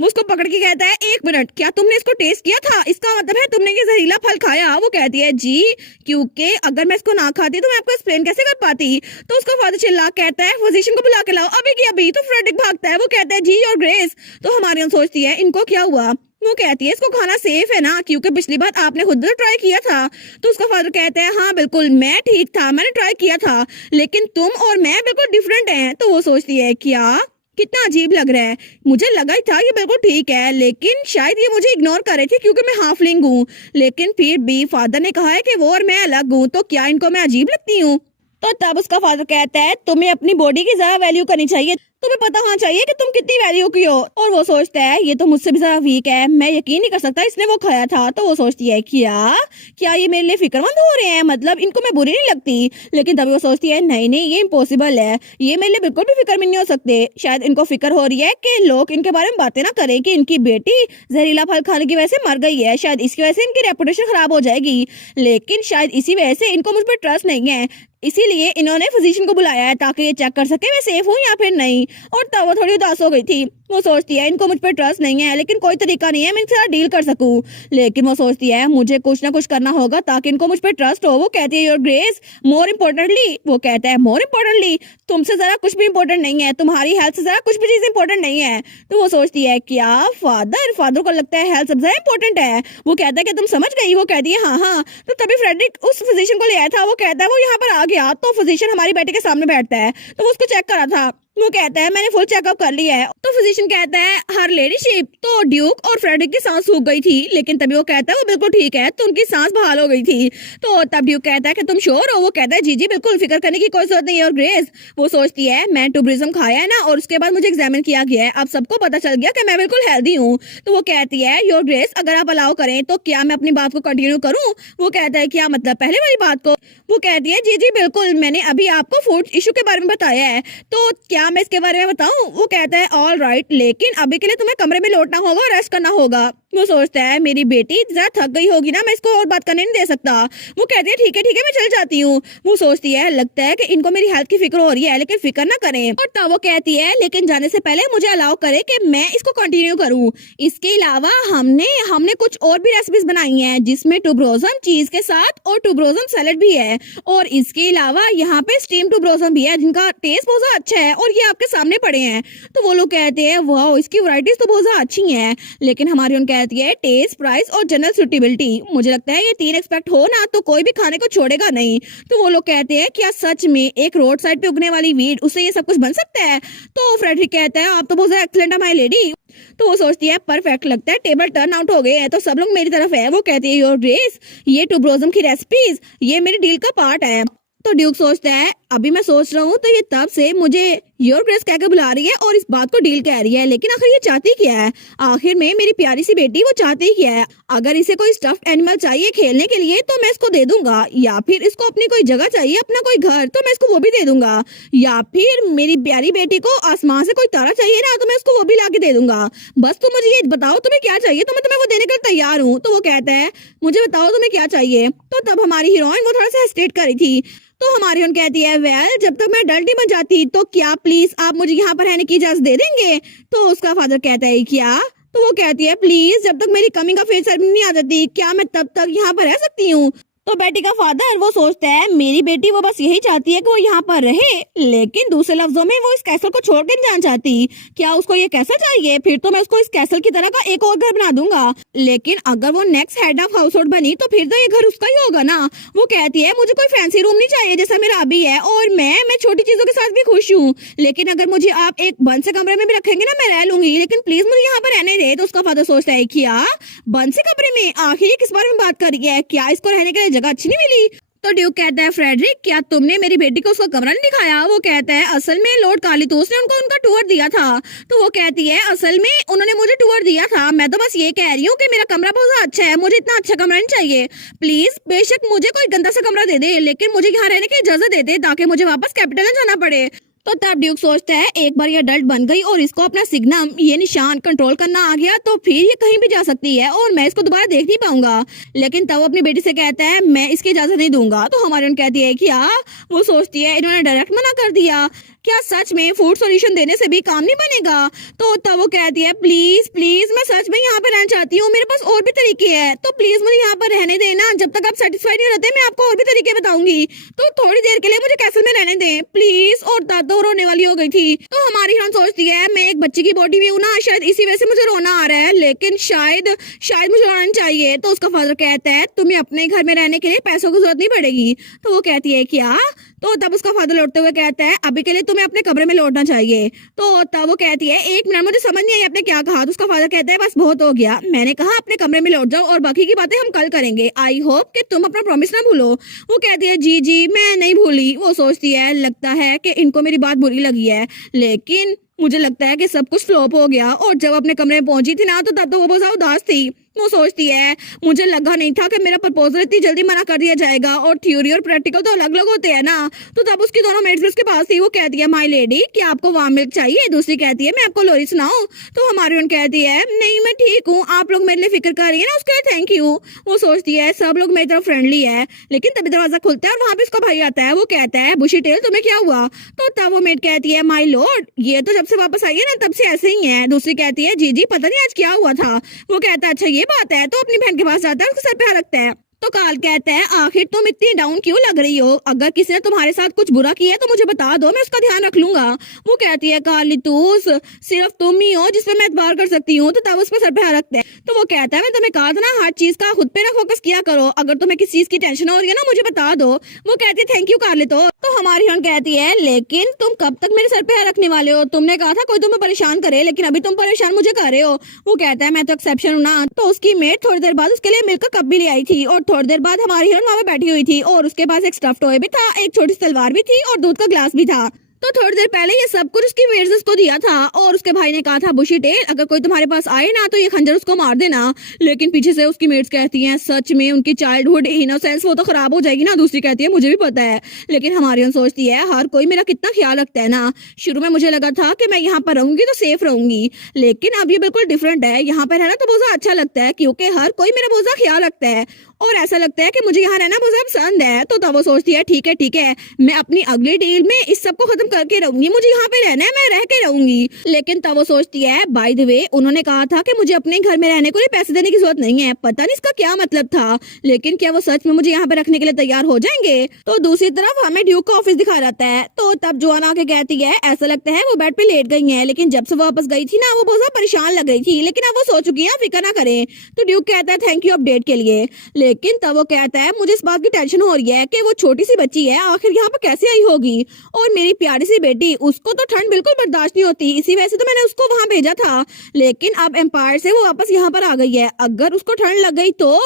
वो उसको पकड़ के कहता है एक मिनट, क्या तुमने इसको टेस्ट किया था? इसका मतलब है तुमने ये जहरीला फल खाया? वो कहती है जी, क्योंकि अगर मैं इसको ना खाती तो मैं आपको एक्सप्लेन कैसे कर पाती। तो उसका फादर चिल्ला कहता है फिजिशियन को बुला के लाओ अभी की अभी। तो फ्रेडरिक भागता है, वो कहता है जी योर ग्रेस। तो हमारी सोचती है इनको क्या हुआ? वो कहती है इसको खाना सेफ है ना, क्योंकि पिछली बार आपने खुद तो ट्राई किया था। तो उसका फादर कहता है हाँ बिल्कुल मैं ठीक था, मैंने ट्राई किया था, लेकिन तुम और मैं बिल्कुल डिफरेंट हैं। तो वो सोचती है क्या कितना अजीब लग रहा है, मुझे लगा ही था ये बिल्कुल ठीक है, लेकिन शायद ये मुझे इग्नोर कर रहे थे क्योंकि मैं हाफलिंग हूँ, लेकिन फिर भी फादर ने कहा है कि वो और मैं अलग हूँ, तो क्या इनको मैं अजीब लगती हूँ? तो तब उसका फादर कहता है तुम्हें अपनी बॉडी की ज्यादा वैल्यू करनी चाहिए, तुम्हें पता होना चाहिए कि तुम कितनी वैल्यू की हो। और वो सोचता है ये तो मुझसे भी ज्यादा वीक है, मैं यकीन नहीं कर सकता इसने वो खाया था। तो वो सोचती है क्या क्या ये मेरे लिए फिक्रमंद हो रहे हैं, मतलब इनको मैं बुरी नहीं लगती। लेकिन तभी वो सोचती है नहीं नहीं ये इम्पॉसिबल है, ये मेरे लिए बिल्कुल भी फिक्रमंद नहीं हो सकते। शायद इनको फिक्र हो रही है कि लोग इनके बारे में बातें ना करें कि इनकी बेटी जहरीला फल खाने की वजह से मर गई है, शायद इसकी वजह से इनकी रेपुटेशन खराब हो जाएगी, लेकिन शायद इसी वजह से इनको मुझ पर ट्रस्ट नहीं है, इसीलिए इन्होंने फिजिशियन को बुलाया है ताकि ये चेक कर सके मैं सेफ हूँ या फिर नहीं। और तब वो थोड़ी उदास हो गई थी। वो सोचती है इनको मुझ पर ट्रस्ट नहीं है, लेकिन कोई तरीका नहीं है मैं इनके साथ डील कर सकूं। लेकिन वो सोचती है मुझे कुछ ना कुछ करना होगा ताकि इनको मुझ पर ट्रस्ट हो। वो कहती है योर ग्रेस मोर इम्पोर्टेंटली, वो कहता है मोर इम्पोर्टेंटली तुमसे जरा कुछ भी इम्पोर्टेंट नहीं है, तुम्हारी हेल्थ से जरा कुछ भी चीज इम्पोर्टेंट नहीं है। तो वो सोचती है क्या फादर को लगता है हेल्थ सबसे ज्यादा इम्पोर्टेंट है। वो कहता है कि तुम समझ गई? वो कहती है हाँ हाँ। तो तभी फ्रेडरिक उस फिजिशियन को ले आया था, वो कहता है वो यहाँ पर आ गया। तो फिजिशियन हमारी बेटे के सामने बैठता है, तो वो उसको चेक करा था। वो कहता है मैंने फुल चेकअप कर लिया है। तो फिजिशियन कहता है हर लेडीशिप। तो ड्यूक और फ्रेडरिक की सांस सूख गई थी, लेकिन तभी वो कहता है वो बिल्कुल ठीक है, तो उनकी सांस बहाल हो गई थी। तो तब ड्यूक कहता है कि तुम श्योर हो? वो कहता है जी जी बिल्कुल, फिक्र करने की कोई जरूरत नहीं है। और ग्रेस वो सोचती है मैं ट्यूबरिज्म खाया है ना, और उसके बाद मुझे एग्जामिन किया गया है, अब सबको पता चल गया कि मैं बिल्कुल हेल्दी हूँ। तो वो कहती है योर ग्रेस अगर आप अलाउ करें तो क्या मैं अपनी बात को कंटिन्यू करूँ? वो कहता है क्या मतलब, पहले वाली बात को? वो कहती है जी जी बिल्कुल, मैंने अभी आपको फूड इशू के बारे में बताया है, तो क्या मैं इसके बारे में बताऊं? वो कहता है ऑल राइट, लेकिन अभी के लिए तुम्हें कमरे में लौटना होगा और रेस्ट करना होगा। वो सोचता है मेरी बेटी जरा थक गई होगी ना, मैं इसको और बात करने नहीं दे सकता। वो कहती है ठीक है मैं चल जाती हूँ। वो सोचती है लगता है कि इनको मेरी हेल्थ की फिक्र हो रही है, लेकिन फिक्र ना करें। और तब वो कहती है लेकिन जाने से पहले मुझे अलाउ करे कि मैं इसको कंटिन्यू करूँ। इसके अलावा हमने कुछ और भी रेसिपीज बनाई हैं जिसमें ट्यूबरोसम चीज के साथ और ट्यूबरोसम सैलेड भी है, और इसके अलावा यहाँ पे स्टीम ट्यूबरोसम भी है जिनका टेस्ट बहुत ज्यादा अच्छा है और ये आपके सामने पड़े हैं। तो वो लोग कहते हैं वाह इसकी वैरायटीज तो बहुत ज्यादा अच्छी हैं, लेकिन हमारी उन कहती है टेस्ट, प्राइस और जनरल सुटेबिलिटी। मुझे लगता है ये 3 एक्सपेक्ट हो ना तो कोई भी खाने को छोड़ेगा नहीं। तो वो लोग कहते हैं क्या सच में एक रोड साइड पे उगने वाली वीड उससे ये सब कुछ बन सकता है? तो फ्रेडरिक कहता है आप तो बहुत एक्सीलेंट है माय लेडी। तो वो सोचती है परफेक्ट, लगता है टेबल टर्न आउट हो गए हैं, तो सब लोग मेरी तरफ है। वो कहती है योर ग्रेस ये ट्यूबरोसम की रेसिपीज ये मेरी डील का पार्ट है। तो ड्यूक सोचता है अभी मैं सोच रहा हूँ तो ये तब से मुझे योर ग्रेस कह के बुला रही है और इस बात को डील कह रही है, लेकिन आखिर ये चाहती क्या है? आखिर में मेरी प्यारी सी बेटी वो चाहती क्या है? अगर इसे कोई स्टफ्ड एनिमल चाहिए खेलने के लिए तो मैं इसको दे दूंगा, या फिर इसको अपनी कोई जगह चाहिए, अपना कोई घर, तो मैं इसको वो भी दे दूंगा, या फिर मेरी प्यारी बेटी को आसमान से कोई तारा चाहिए ना तो मैं इसको वो भी ला के दे दूंगा। बस तुम मुझे ये बताओ तुम्हें क्या चाहिए तो मैं तुम्हें वो देने के लिए तैयार हूँ। तो वो कहता है मुझे बताओ तुम्हें क्या चाहिए। तो तब हमारी हीरोइन वो थोड़ा सा हेस्टेट कर रही थी, तो हमारी उन कहती है वेल जब तक मैं अडल्ट नहीं बन जाती तो क्या प्लीज आप मुझे यहाँ पर रहने की इजाजत दे देंगे? तो उसका फादर कहता है क्या? तो वो कहती है प्लीज जब तक मेरी कमिंग का फेस नहीं आ जाती क्या मैं तब तक यहाँ पर रह सकती हूँ? तो बेटी का फादर वो सोचता है मेरी बेटी वो बस यही चाहती है कि वो यहाँ पर रहे, लेकिन दूसरे लफ्जों में वो इस कैसल को छोड़ के नहीं जाना चाहती। क्या उसको ये कैसल चाहिए? फिर तो मैं उसको इस कैसल की तरह का एक और घर बना दूंगा, लेकिन अगर वो next head of house hold बनी तो फिर तो ये घर उसका ही होगा ना। वो कहती है मुझे कोई फैंसी रूम नहीं चाहिए जैसा मेरा अभी है, और मैं छोटी चीजों के साथ भी खुश हूँ, लेकिन अगर मुझे आप एक बंद से कमरे में भी रखेंगे ना मैं रह लूंगी, लेकिन प्लीज मुझे यहाँ पर रहने दे। तो उसका फादर सोचता है क्या बंद से कमरे में? आखिर किस बारे में बात कर रही है? क्या इसको रहने के लिए जगह अच्छी नहीं मिली? तो ड्यूक कहता है फ्रेडरिक क्या तुमने मेरी बेटी को उसका कमरा नहीं दिखाया? वो कहता है असल में लॉर्ड कार्लितोस ने उनको उनका टूर दिया था। तो वो कहती है असल में उन्होंने मुझे टूर दिया था, मैं तो बस ये कह रही हूँ कि मेरा कमरा बहुत अच्छा है, मुझे इतना अच्छा कमरा नहीं चाहिए। प्लीज बेशक मुझे कोई गंदा सा कमरा दे दे, लेकिन मुझे यहाँ रहने की इजाजत दे दे ताकि मुझे वापस कैपिटल न जाना पड़े। तो तब ड्यूक सोचता है एक बार ये अडल्ट बन गई और इसको अपना सिग्नम ये निशान कंट्रोल करना आ गया तो फिर ये कहीं भी जा सकती है और मैं इसको दोबारा देख नहीं पाऊंगा। लेकिन तब वो अपनी बेटी से कहता है मैं इसकी इजाजत नहीं दूंगा। तो हमारे उन कहती है क्या? वो सोचती है इन्होंने डायरेक्ट मना कर दिया, क्या सच में फूड सॉल्यूशन देने से भी काम नहीं बनेगा? तो तब वो कहती है प्लीज प्लीज मैं सच में यहाँ पर रहना चाहती हूँ, मेरे पास और भी तरीके हैं, तो प्लीज मुझे यहाँ पर रहने देना, जब तक आप सेटिस्फाइड नहीं रहते मैं आपको और भी तरीके बताऊंगी, तो थोड़ी देर के लिए मुझे कैसल में रहने दें प्लीज। और दादो रोने वाली हो गई थी। तो हमारी हीरोइन सोचती है मैं एक बच्चे की बॉडी में हूँ ना, शायद इसी वजह से मुझे रोना आ रहा है, लेकिन शायद शायद मुझे रोना नहीं चाहिए। तो उसका फादर कहता है तुम्हें अपने घर में रहने के लिए पैसों की जरूरत नहीं पड़ेगी। तो वो कहती है क्या? तो तब उसका फादर लौटते हुए कहता है अभी के लिए तुम्हें अपने कमरे में लौटना चाहिए। तो तब वो कहती है एक मिनट मुझे समझ नहीं आई आपने क्या कहा? तो उसका फादर कहता है बस बहुत हो गया, मैंने कहा अपने कमरे में लौट जाओ और बाकी की बातें हम कल करेंगे, आई होप कि तुम अपना प्रॉमिस ना भूलो। वो कहती है जी जी मैं नहीं भूली। वो सोचती है लगता है कि इनको मेरी बात बुरी लगी है, लेकिन मुझे लगता है कि सब कुछ फ्लॉप हो गया। और जब अपने कमरे में पहुंची थी ना तो तब तो वो बहुत उदास थी। वो सोचती है मुझे लगा नहीं था कि मेरा प्रपोजल इतनी जल्दी मना कर दिया जाएगा, और थ्योरी और प्रैक्टिकल तो अलग अलग होते हैं ना। तो तब उसकी दोनों मेट्स उसके पास थी। वो कहती है माय लेडी क्या आपको वार्म मिल्क चाहिए? दूसरी कहती है मैं आपको लोरी सुनाऊं? तो हमारी उन कहती है नहीं मैं ठीक हूँ, आप लोग मेरे लिए फिक्र कर रही है ना उसके लिए थैंक यू। वो सोचती है सब लोग मेरी तरफ फ्रेंडली है, लेकिन तभी दरवाजा खुलता है और वहां पे उसका भाई आता है। वो कहता है बुशी टेल तुम्हें क्या हुआ? तो तब वो मेट कहती है माय लॉर्ड ये तो जब से वापस आई है ना तब से ऐसे ही है। दूसरी कहती है जी जी पता नहीं आज क्या हुआ था। वो कहता है अच्छा ये बात है, तो अपनी बहन के पास जाता है उसके सर पे हाथ रखता है। तो काल कहता है आखिर तुम इतनी डाउन क्यों लग रही हो? अगर किसी ने तुम्हारे साथ कुछ बुरा किया है तो मुझे बता दो, मैं उसका ध्यान रख लूंगा। वो कहती है कार्लितोस सिर्फ तुम ही हो जिसपे मैं एतबार कर सकती हूँ। तो तब उस पर सर पे हाथ रखता है। तो वो कहता है मैं तुम्हें कहा था ना हर चीज का खुद पे ना फोकस किया करो, अगर तुम्हें किसी चीज की टेंशन हो रही है ना मुझे बता दो। वो कहती है थैंक यू कार्लितोस। तो हमारी हन कहती है लेकिन तुम कब तक मेरे सर पे हाथ रखने वाले हो? तुमने कहा था कोई तुम्हें परेशान करे, लेकिन अभी तुम परेशान मुझे कर रहे हो। वो कहता है मैं तो एक्सेप्शन हूँ ना। तो उसकी मेट थोड़ी देर बाद उसके लिए मिल्क का कप भी ले आई थी, और थोड़ी देर बाद हमारी हीरोइन वहां पे बैठी हुई थी और उसके पास एक स्टफ टॉय भी था, एक छोटी सी तलवार भी थी और दूध का ग्लास भी था। तो थोड़ी देर पहले ये सब कुछ उसकी मेड्स को दिया था, और उसके भाई ने कहा था बुशी टेल अगर कोई तुम्हारे पास आए ना तो ये खंजर उसको मार देना। लेकिन पीछे से उसकी मेड्स कहती हैं सच में उनकी चाइल्डहुड इनोसेंस वो तो खराब हो जाएगी ना। दूसरी कहती है मुझे भी पता है, लेकिन हमारी उन सोचती है हर कोई मेरा कितना ख्याल रखता है ना। शुरू में मुझे लगा था कि मैं यहाँ पर रहूंगी तो सेफ रहूंगी, लेकिन अब ये बिल्कुल डिफरेंट है। यहाँ पर रहना तो बहुत अच्छा लगता है क्योंकि हर कोई मेरा बहुत ख्याल रखता है और ऐसा लगता है कि मुझे यहाँ रहना बहुत पसंद है। तो तब वो सोचती है ठीक है मैं अपनी अगली डील में इस सब को खत्म करके रहूंगी, मुझे यहाँ पे रहना है, मैं रह के रहूंगी। लेकिन तब वो सोचती है बाय द वे उन्होंने कहा था कि मुझे अपने घर में रहने के लिए पैसे देने की जरूरत नहीं है, पता नहीं इसका क्या मतलब था, लेकिन क्या वो सच में मुझे यहाँ पे रखने के लिए तैयार हो जाएंगे? तो दूसरी तरफ हमें ड्यूक का ऑफिस दिखा जाता है। तो तब जोआना आके कहती है ऐसा लगता है वो बेड पे लेट गई है, लेकिन जब से वो वापस गई थी ना वो बहुत परेशान लग रही थी, लेकिन अब वो सो चुकी है फिक्र ना करें। तो ड्यूक कहता है थैंक यू अपडेट के लिए। लेकिन तब वो कहता है मुझे इस बात की टेंशन हो रही है कि वो छोटी सी बच्ची है, आखिर यहाँ पर कैसे आई होगी, और मेरी प्यारी सी बेटी, उसको तो ठंड बिल्कुल बर्दाश्त नहीं होती, इसी वजह से तो मैंने उसको वहां भेजा था। लेकिन अब एम्पायर से वो वापस यहाँ पर आ गई है, अगर उसको ठंड लग गई तो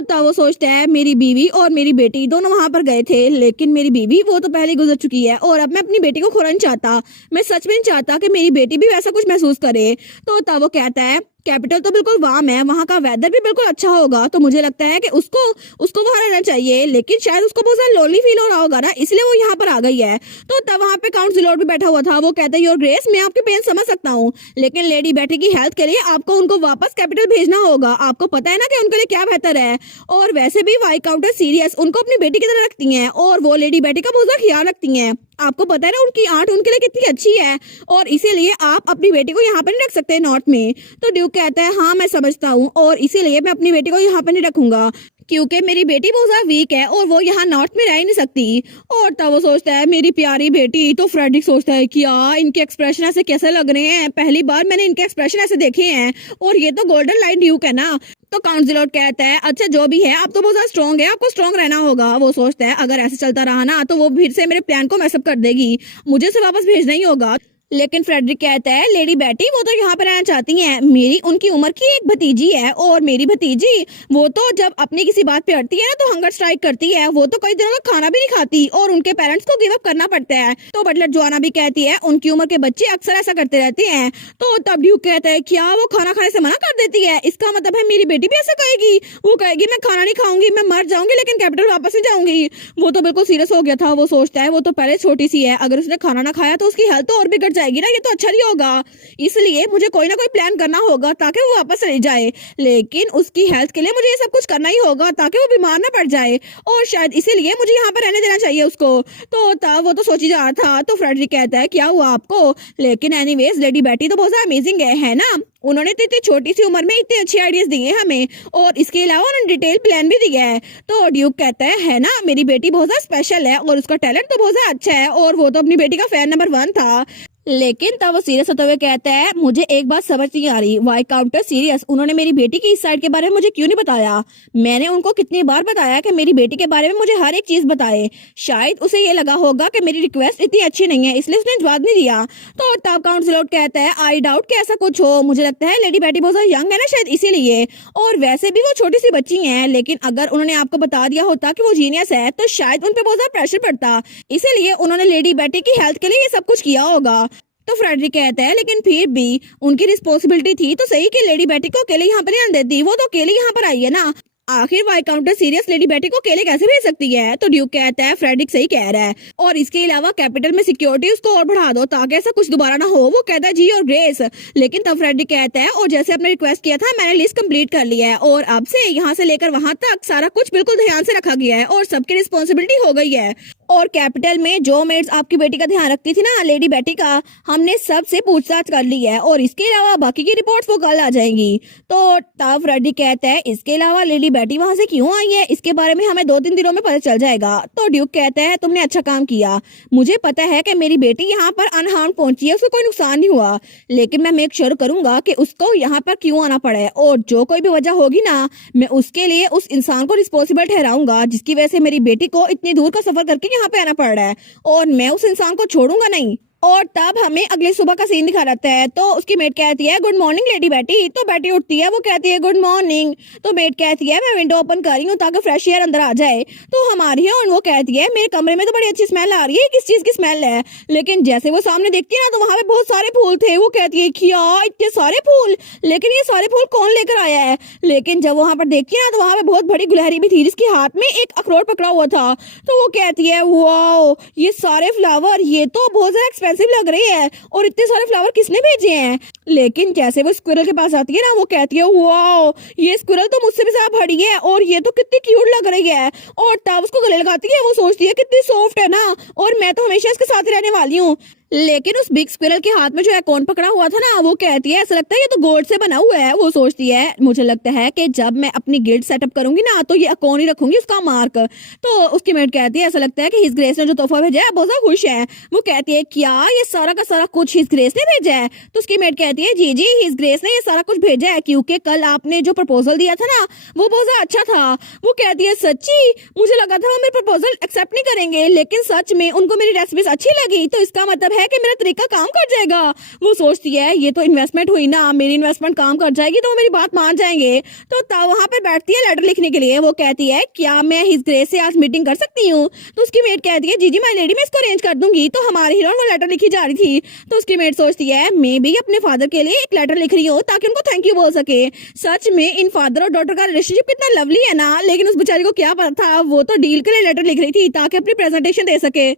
तब वो सोचता है मेरी बीवी और मेरी बेटी दोनों वहां पर गए थे, लेकिन मेरी बीवी वो तो पहले गुजर चुकी है और अब मैं अपनी बेटी को खोना नहीं चाहता। मैं सच में नहीं चाहता कि मेरी बेटी भी वैसा कुछ महसूस करे। तो तब वो कहता है कैपिटल तो बिल्कुल वार्म है, वहाँ का वेदर भी बिल्कुल अच्छा होगा, तो मुझे लगता है कि उसको उसको वहाँ रहना चाहिए, लेकिन शायद उसको बहुत ज्यादा लोनली फील हो रहा होगा ना, इसलिए वो यहाँ पर आ गई है। तो तब वहाँ पे काउंट जिलोट भी बैठा हुआ था, वो कहता है योर ग्रेस, मैं आपके पेन समझ सकता हूँ, लेकिन लेडी बेटी की हेल्थ के लिए आपको उनको वापस कैपिटल भेजना होगा। आपको पता है ना कि उनके लिए क्या बेहतर है, और वैसे भी वाई काउंटर सीरियस उनको अपनी बेटी की तरह रखती है और वो लेडी बेटी का बहुत ज्यादा ख्याल रखती है। आपको पता है ना उनकी आंट उनके लिए कितनी अच्छी है, और इसीलिए आप अपनी बेटी को यहाँ पर नहीं रख सकते नॉर्थ में। तो ड्यूक कहता है हाँ मैं समझता हूँ, और इसीलिए मैं अपनी बेटी को यहाँ पर नहीं रखूंगा, क्योंकि मेरी बेटी बहुत ज्यादा वीक है और वो यहाँ नॉर्थ में रह ही नहीं सकती। और तब वो सोचता है मेरी प्यारी बेटी। तो फ्रेडरिक सोचता है कि इनके एक्सप्रेशन ऐसे कैसे लग रहे हैं, पहली बार मैंने इनके एक्सप्रेशन ऐसे देखे हैं, और ये तो गोल्डन लाइन ड्यूक है ना। तो काउंसिलर कहता है अच्छा जो भी है आप तो बहुत ज्यादा स्ट्रॉन्ग है, आपको स्ट्रॉन्ग रहना होगा। वो सोचता है अगर ऐसे चलता रहा ना तो वो फिर से मेरे प्लान को मैसअप कर देगी, मुझे उसे वापस भेजना ही होगा। लेकिन फ्रेडरिक कहता है लेडी बेटी वो तो यहाँ पर रहना चाहती हैं, मेरी उनकी उम्र की एक भतीजी है, और मेरी भतीजी वो तो जब अपनी किसी बात पे अड़ती है ना तो हंगर स्ट्राइक करती है, वो तो कई दिनों तक खाना भी नहीं खाती और उनके पेरेंट्स को गिव अप करना पड़ता है। तो बटलर जोआना भी कहती है उनकी उम्र के बच्चे अक्सर ऐसा करते रहते हैं। तो तब ड्यूक कहता है क्या वो खाना खाने से मना कर देती है, इसका मतलब है मेरी बेटी भी ऐसा कहेगी, वो कहेगी मैं खाना नहीं खाऊंगी, मैं मर जाऊंगी लेकिन कैपिटल वापस नहीं जाऊंगी। वो तो बिल्कुल सीरियस हो गया था, वो सोचता है वो तो पहले छोटी सी है, अगर उसने खाना ना खाया तो उसकी हेल्थ तो और बिगड़ जाएगी ना, ये तो अच्छा होगा, इसलिए मुझे कोई ना कोई प्लान करना होगा ताकि वो वापस चली जाए, लेकिन उसकी हेल्थ के लिए मुझे ये सब कुछ करना ही होगा ताकि वो बीमार ना पड़ जाए, और शायद इसीलिए मुझे यहाँ पर रहने देना चाहिए उसको। तो तब वो तो सोची जा रहा था। तो फ्रेडरिक कहता है क्या हुआ आपको, लेकिन एनीवेज लेडी बेटी तो बहुत अमेजिंग है ना, उन्होंने तो इतनी छोटी सी उम्र में इतने अच्छे आइडियाज दिए हमें, और इसके अलावा उन्होंने डिटेल प्लान भी दिया है। तो ड्यूक कहता है ना मेरी बेटी बहुत ज्यादा स्पेशल है और उसका टैलेंट तो बहुत ज्यादा अच्छा है, और वो तो अपनी बेटी का फैन नंबर 1 था। लेकिन तब वो सीरियस होते हुए कहता है मुझे एक बात समझ नहीं आ रही, वाई काउंटर सीरियस उन्होंने मेरी बेटी की इस साइड के बारे में मुझे क्यों नहीं बताया, मैंने उनको कितनी बार बताया कि मेरी बेटी के बारे में मुझे हर एक चीज बताए, शायद उसे ये लगा होगा कि मेरी रिक्वेस्ट इतनी अच्छी नहीं है इसलिए उसने जवाब नहीं दिया। तो तब काउंसिलर कहता है आई डाउट कि ऐसा कुछ हो, मुझे लगता है लेडी बेटी बहुत यंग है ना शायद इसीलिए, और वैसे भी वो छोटी सी बच्ची है, लेकिन अगर उन्होंने आपको बता दिया होता कि वो जीनियस है तो शायद उन पे बहुत ज्यादा प्रेशर पड़ता, इसीलिए उन्होंने लेडी बेटी की हेल्थ के लिए ये सब कुछ किया होगा। तो फ्रेडरिक कहता है लेकिन फिर भी उनकी रिस्पॉन्सिबिलिटी थी तो सही कि लेडी बेटी को अकेले यहाँ पर नहीं आने देती, वो तो अकेले यहाँ पर आई है ना, आखिर वाई काउंटर सीरियस लेडी बेटी को अकेले कैसे भेज सकती है। तो ड्यूक कहता है फ्रेडरिक सही कह रहा है, और इसके अलावा कैपिटल में सिक्योरिटी उसको और बढ़ा दो ताकि ऐसा कुछ दोबारा ना हो। वो कहता है जी और ग्रेस, लेकिन तब फ्रेडरिक कहता है और जैसे आपने रिक्वेस्ट किया था मैंने लिस्ट कंप्लीट कर लिया है, और अब से यहाँ से लेकर वहां तक सारा कुछ बिल्कुल ध्यान से रखा गया है और सबकी रिस्पॉन्सिबिलिटी हो गई है, और कैपिटल में जो मेड्स आपकी बेटी का ध्यान रखती थी ना लेडी बेटी का, हमने सबसे पूछताछ कर ली है, और इसके अलावा बाकी की रिपोर्ट्स वो कल आ जाएंगी। तो तब फ्रेडरिक कहता है इसके अलावा लेडी बेटी वहां से क्यों आई है इसके बारे में हमें 2-3 दिनों में पता चल जाएगा। तो ड्यूक कहता है तुमने अच्छा काम किया, मुझे पता है कि मेरी बेटी यहाँ पर अनहार्म पहुंची है, उसको कोई नुकसान नहीं हुआ, लेकिन मैं मेक श्योर करूंगा कि उसको यहाँ पर क्यों आना पड़े, और जो कोई भी वजह होगी ना मैं उसके लिए उस इंसान को रिस्पॉन्सिबल ठहराऊंगा जिसकी वजह से मेरी बेटी को इतनी दूर का सफर करके यहाँ पे आना पड़ रहा है, और मैं उस इंसान को छोड़ूंगा नहीं। और तब हमें अगले सुबह का सीन दिखा रहता है। तो उसकी मेट कहती है गुड मॉर्निंग लेडी बेटी, तो बेटी उठती है, वो कहती है गुड मॉर्निंग, तो मेट कहती है मैं विंडो ओपन कर रही हूँ ताकि फ्रेश एयर अंदर आ जाए। तो हमारी है और वो कहती है मेरे कमरे में तो बड़ी अच्छी स्मेल आ रही है, किस चीज की स्मेल है, लेकिन जैसे वो सामने देखती है ना तो वहां पे बहुत सारे फूल थे। वो कहती है क्या इतने सारे फूल, लेकिन ये सारे फूल कौन लेकर आया है, लेकिन जब वहां पर देखती है ना तो वहां पे बहुत बड़ी गुलहरी भी थी जिसके हाथ में एक अखरोट पकड़ा हुआ था। तो वो कहती है वाओ ये सारे फ्लावर ये तो बहुत ज्यादा एक्सपेंसिव लग रही है, और इतने सारे फ्लावर किसने भेजे हैं, लेकिन जैसे वो स्क्विरल के पास आती है ना वो कहती है वाओ ये स्क्विरल तो मुझसे भी ज्यादा बड़ी है और ये तो कितनी क्यूट लग रही है, और तब उसको गले लगाती है। वो सोचती है कितनी सॉफ्ट है ना, और मैं तो हमेशा इसके साथ रहने वाली हूँ। लेकिन उस बिग स्क्विरल के हाथ में जो एकोन पकड़ा हुआ था ना, वो कहती है ऐसा लगता है ये तो गोल्ड से बना हुआ है। वो सोचती है मुझे लगता है कि जब मैं अपनी गिल्ड सेटअप करूंगी ना तो ये एकोन ही रखूंगी उसका मार्क। तो उसकी मेट कहती है ऐसा लगता है कि हिज ग्रेस ने जो तोहफा भेजा है बहुत ज्यादा खुश है। वो कहती है क्या ये सारा का सारा कुछ हिज ग्रेस ने भेजा है? तो उसकी मेट कहती है जी जी हिज ग्रेस ने ये सारा कुछ भेजा है, क्योंकि कल आपने जो प्रपोजल दिया था ना वो बहुत ज्यादा अच्छा था। वो कहती है सच्ची? मुझे लगा था वो मेरे प्रपोजल एक्सेप्ट नहीं करेंगे, लेकिन सच में उनको मेरी रेसिपीज अच्छी लगी, तो इसका मतलब है कि मेरा तरीका काम कर जाएगा। वो सोचती है ये तो इन्वेस्टमेंट हुई ना, मेरी इन्वेस्टमेंट काम कर जाएगी तो वो मेरी बात मान जाएंगे। तो वहां पर बैठती है लेटर लिखने के लिए। वो कहती है क्या मैं हिज ग्रेस से आज मीटिंग कर सकती हूँ? तो उसकी मेट कहती है जी जी माय लेडी मैं इसको अरेंज कर दूंगी। तो हमारी हीरोइन वो लेटर लिखी जा रही थी, तो उसकी मेट सोचती है मैं भी अपने फादर के लिए एक लेटर लिख रही हूँ ताकि उनको थैंक यू बोल सके। सच में इन फादर और डॉटर का रिलेशनशिप कितना लवली है ना, लेकिन उस बेचारी को क्या पता था, वो तो डील के लिए लेटर लिख रही थी ताकि अपनी प्रेजेंटेशन दे सके।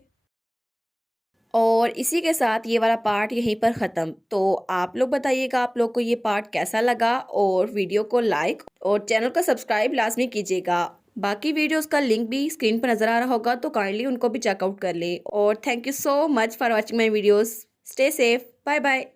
और इसी के साथ ये वाला पार्ट यहीं पर ख़त्म। तो आप लोग बताइएगा आप लोग को ये पार्ट कैसा लगा, और वीडियो को लाइक और चैनल को सब्सक्राइब लाजमी कीजिएगा। बाकी वीडियोस का लिंक भी स्क्रीन पर नज़र आ रहा होगा, तो काइंडली उनको भी चेकआउट कर लें। और thank you so much for watching my videos. Stay safe, bye bye.